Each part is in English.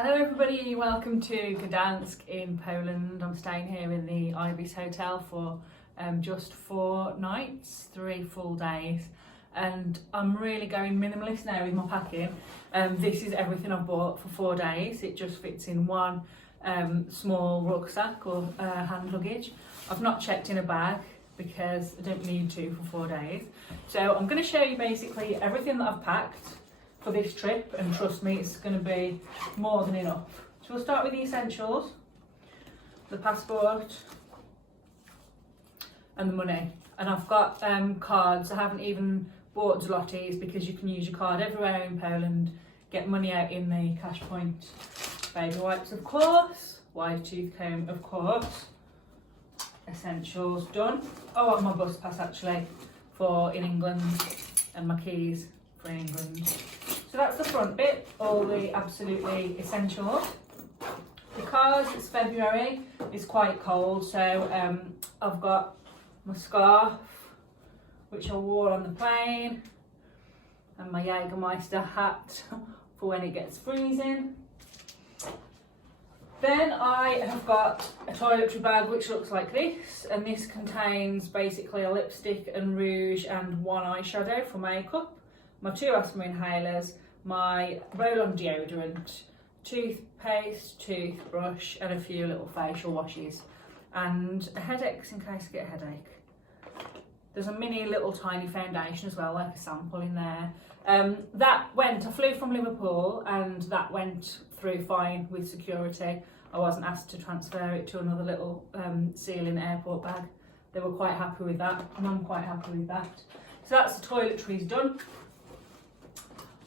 Hello everybody, welcome to Gdańsk in Poland. I'm staying here in the Ibis Hotel for just 4 nights, 3 full days, and I'm really going minimalist now with my packing. This is everything I've bought for 4 days. It just fits in one small rucksack or hand luggage. I've not checked in a bag because I don't need to for 4 days. So I'm going to show you basically everything that I've packed for this trip, and trust me, it's going to be more than enough. So we'll start with the essentials: the passport and the money. And I've got cards. I haven't even bought zlotys because you can use your card everywhere in Poland. Get money out in the cash point. Baby wipes, of course. Wide tooth comb, of course. Essentials done. Oh, and my bus pass actually for in England, and my keys for in England. So that's the front bit, all the absolutely essentials. Because it's February, it's quite cold, so I've got my scarf, which I wore on the plane, and my Jägermeister hat for when it gets freezing. Then I have got a toiletry bag which looks like this, and this contains basically a lipstick and rouge and 1 eyeshadow for makeup, my 2 asthma inhalers, my roll-on deodorant, toothpaste, toothbrush, and a few little facial washes, and a headaches in case I get a headache. There's a mini little tiny foundation as well, like a sample in there. I flew from Liverpool and that went through fine with security. I wasn't asked to transfer it to another little ceiling airport bag. They were quite happy with that, and I'm quite happy with that. So that's the toiletries done.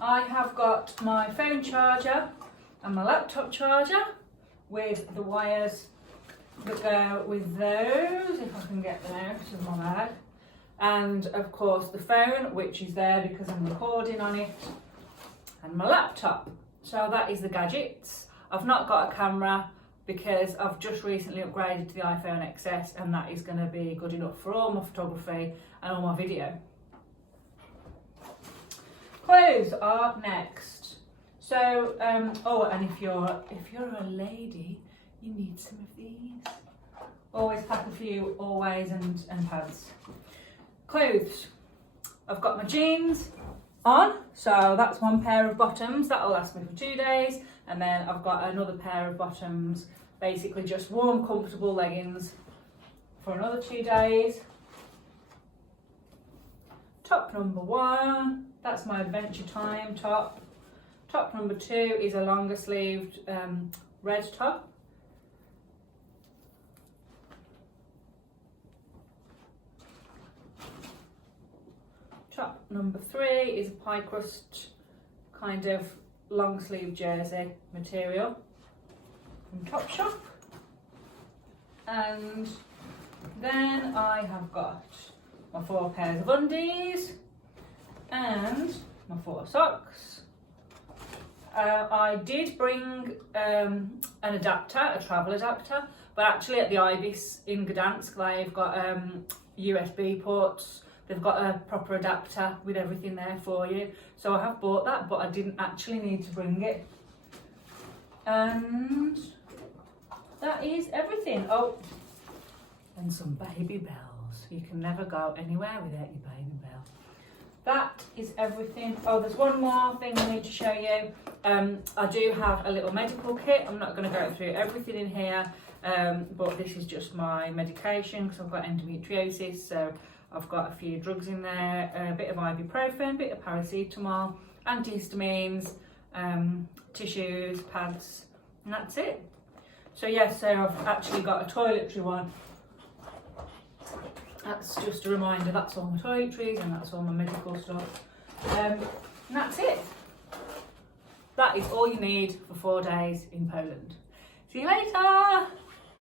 I have got my phone charger and my laptop charger with the wires that go with those, if I can get them out of my bag. And of course the phone, which is there because I'm recording on it, and my laptop. So that is the gadgets. I've not got a camera because I've just recently upgraded to the iPhone XS, and that is going to be good enough for all my photography and all my video. Clothes are next. So, oh, and if you're a lady, you need some of these. Always pack a few, always, and pads. Clothes. I've got my jeans on, so that's 1 pair of bottoms. That'll last me for 2 days, and then I've got another pair of bottoms, basically just warm, comfortable leggings for another 2 days. Top number 1, that's my Adventure Time top. Top number 2 is a longer sleeved red top. Top number 3 is a pie crust kind of long sleeve jersey material from Topshop. And then I have got my 4 pairs of undies and my 4 socks. I did bring an adapter, a travel adapter, but actually at the Ibis in Gdańsk they've got USB ports. They've got a proper adapter with everything there for you. So I have bought that, but I didn't actually need to bring it. And that is everything. Oh, and some baby bells. You can never go anywhere without your baby bell. That is everything. Oh, there's one more thing I need to show you. I do have a little medical kit. I'm not going to go through everything in here, but this is just my medication because I've got endometriosis. So I've got a few drugs in there, a bit of ibuprofen, a bit of paracetamol, antihistamines, tissues, pads, and that's it. So yes, so I've actually got a toiletry one. That's just a reminder, that's all my toiletries and that's all my medical stuff. And that's it. That is all you need for 4 days in Poland. See you later!